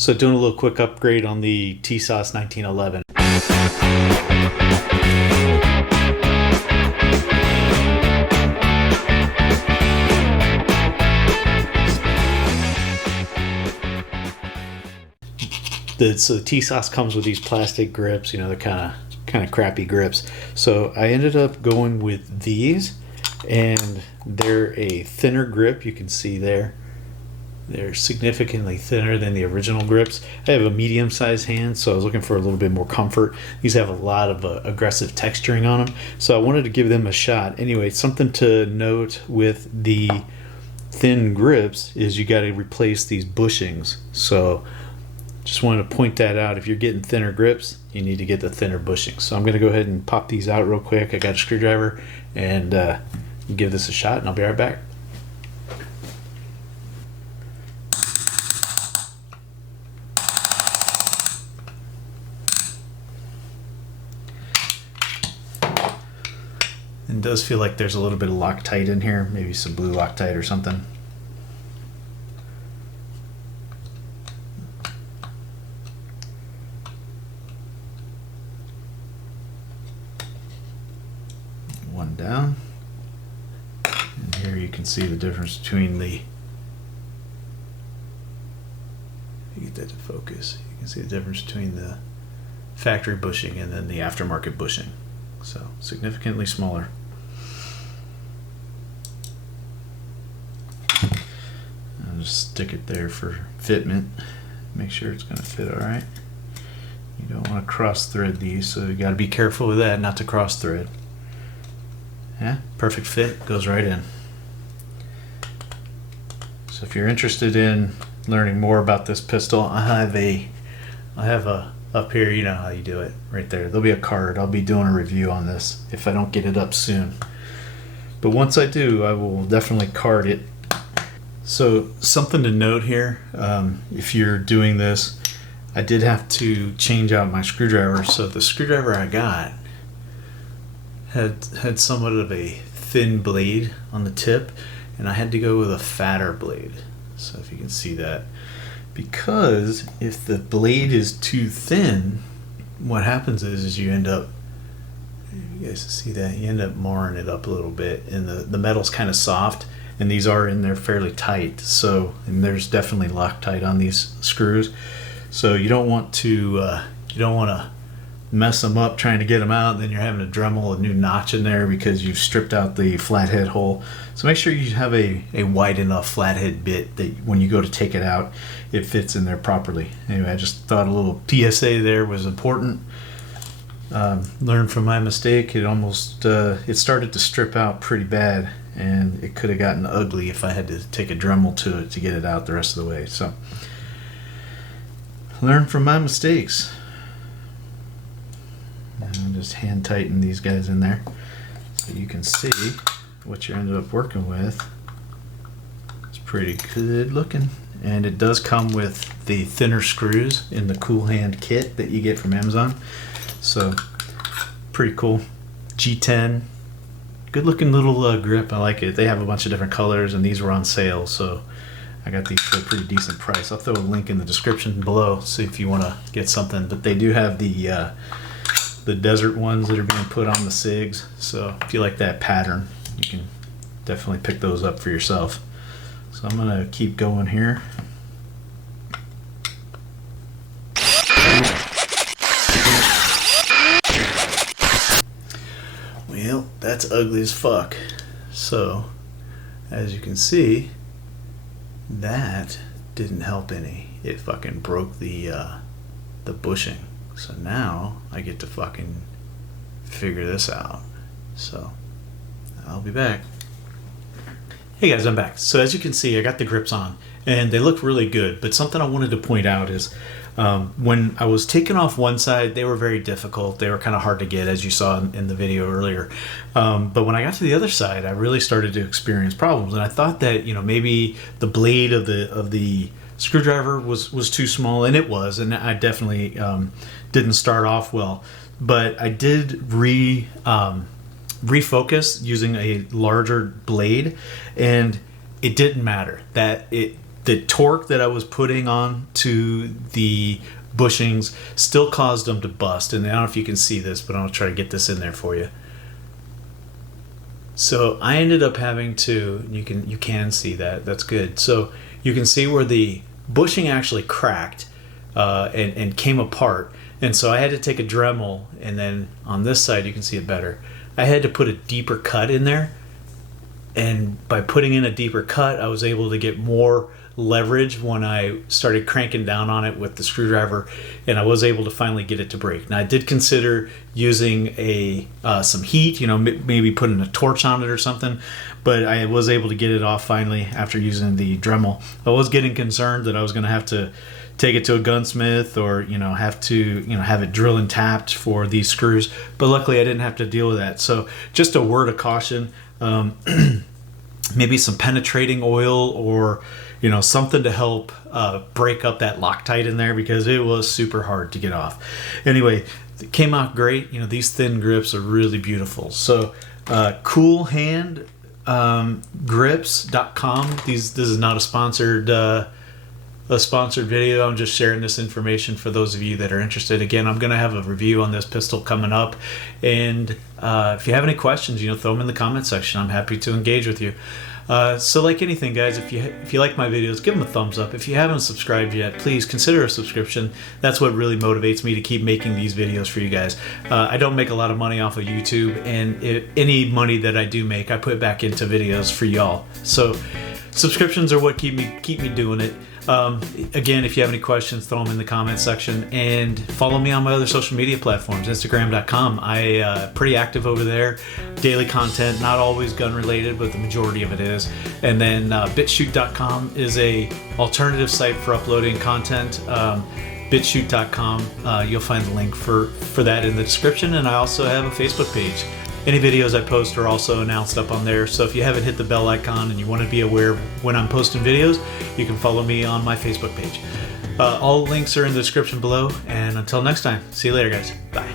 So doing a little quick upgrade on the Tisas 1911. So the Tisas comes with these plastic grips, they're kind of crappy grips. So I ended up going with these, and they're a thinner grip. You can see there. They're significantly thinner than the original grips. I have a medium-sized hand, so I was looking for a little bit more comfort. These have a lot of aggressive texturing on them, so I wanted to give them a shot. Anyway, something to note with the thin grips is you got to replace these bushings. So just wanted to point that out. If you're getting thinner grips, you need to get the thinner bushings. So I'm going to go ahead and pop these out real quick. I got a screwdriver, and give this a shot, and I'll be right back. It does feel like there's a little bit of Loctite in here, maybe some blue Loctite or something. One down. And here you can see the difference between the, you get that to focus, you can see the difference between the factory bushing and then the aftermarket bushing. So significantly smaller. I'll just stick it there for fitment. Make sure it's going to fit all right. You don't want to cross thread these, so you got to be careful with that, not to cross thread. Yeah, perfect fit, goes right in. So if you're interested in learning more about this pistol, I have a up here, you know how you do it, right there. There'll be a card. I'll be doing a review on this if I don't get it up soon. But once I do, I will definitely card it. So something to note here, if you're doing this, I did have to change out my screwdriver. So the screwdriver I got had somewhat of a thin blade on the tip, and I had to go with a fatter blade. So if you can see that. Because if the blade is too thin, what happens is you end up, you guys see that, you end up marring it up a little bit, and the metal's kind of soft, and these are in there fairly tight. So, and there's definitely Loctite on these screws. So you don't want to mess them up trying to get them out, and then you're having to Dremel a new notch in there because you've stripped out the flathead hole. So make sure you have a wide enough flathead bit that when you go to take it out, it fits in there properly. Anyway, I just thought a little PSA there was important. Learn from my mistake. It started to strip out pretty bad, and it could have gotten ugly if I had to take a Dremel to it to get it out the rest of the way. So learn from my mistakes. And just hand tighten these guys in there so you can see what you ended up working with. It's pretty good looking, and it does come with the thinner screws in the Cool Hand kit that you get from Amazon. So pretty cool. G10, good looking little grip. I like it. They have a bunch of different colors, and these were on sale, so I got these for a pretty decent price. I'll throw a link in the description below, see if you want to get something. But they do have the desert ones that are being put on the SIGs, so if you like that pattern, you can definitely pick those up for yourself. So I'm gonna keep going here. Well, that's ugly as fuck. So as you can see, that didn't help any. It fucking broke the bushing. So now I get to fucking figure this out. So I'll be back. Hey guys, I'm back. So as you can see, I got the grips on, and they look really good. But something I wanted to point out is when I was taking off one side, they were very difficult. They were kind of hard to get, as you saw in the video earlier. But when I got to the other side, I really started to experience problems. And I thought that, maybe the blade of the screwdriver was too small, and it was, and I definitely didn't start off well. But I did refocus using a larger blade, and it didn't matter that the torque that I was putting on to the bushings still caused them to bust. And I don't know if you can see this, but I'm gonna try to get this in there for you. So I ended up having to, you can see that, that's good. So you can see where the bushing actually cracked and came apart. And so I had to take a Dremel, and then on this side you can see it better. I had to put a deeper cut in there, and by putting in a deeper cut I was able to get more leverage when I started cranking down on it with the screwdriver, and I was able to finally get it to break. Now I did consider using some heat, maybe putting a torch on it or something, but I was able to get it off finally after using the Dremel. I was getting concerned that I was going to have to take it to a gunsmith or have to have it drill and tapped for these screws, but luckily I didn't have to deal with that. So just a word of caution, maybe some penetrating oil or something to help break up that Loctite in there, because it was super hard to get off. Anyway, it came out great. These thin grips are really beautiful. So coolhandgrips.com. This is not a sponsored video. I'm just sharing this information for those of you that are interested. Again, I'm going to have a review on this pistol coming up, and if you have any questions, throw them in the comment section. I'm happy to engage with you. So like anything, guys, if you like my videos, give them a thumbs up. If you haven't subscribed yet, please consider a subscription. That's what really motivates me to keep making these videos for you guys. I don't make a lot of money off of YouTube, and any money that I do make, I put back into videos for y'all. So subscriptions are what keep me doing it. Again, if you have any questions, throw them in the comment section, and follow me on my other social media platforms, Instagram.com. I pretty active over there, daily content, not always gun related, but the majority of it is. And then BitChute.com is a alternative site for uploading content. BitChute.com, you'll find the link for that in the description, and I also have a Facebook page. Any videos I post are also announced up on there, so if you haven't hit the bell icon and you want to be aware of when I'm posting videos, you can follow me on my Facebook page. All links are in the description below, and until next time, see you later, guys. Bye.